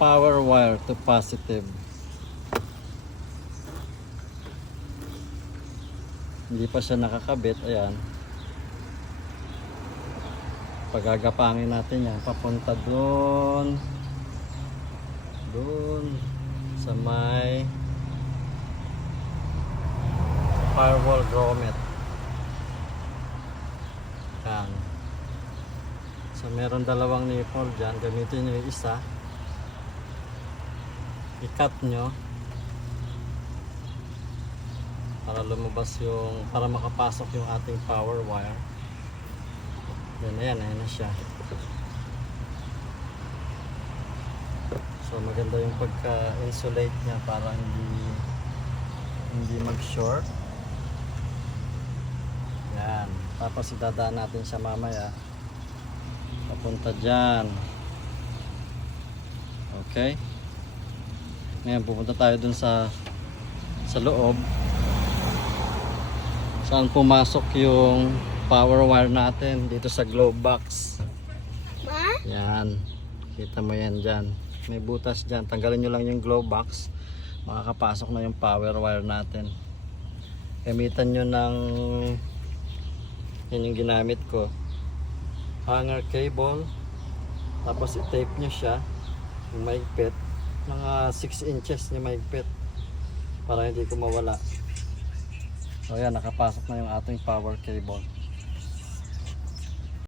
power wire to positive. Hindi pa siya nakakabit. Ayan. Pagagapangin natin yan papunta doon sa may firewall grommet. Yan. So meron dalawang nipple dyan. Gamitin nyo yung isa, i-cut nyo para lumabas yung, para makapasok yung ating power wire. Ayan na siya. So maganda yung pagka-insulate niya para hindi mag-short. Yan. Tapos idadaan natin siya mamaya papunta dyan. Okay. Ngayon pupunta tayo dun sa loob saan pumasok yung power wire natin, dito sa globe box. Yan. Kita mo yan dyan. May butas dyan. Tanggalin nyo lang yung globe box. Makakapasok na yung power wire natin. Gamitan nyo ng, yan yung ginamit ko, hanger cable. Tapos i-tape nyo siya yung mahigpit. Mga 6 inches yung mahigpit para hindi ko mawala. So yan, nakapasok na yung ating power cable.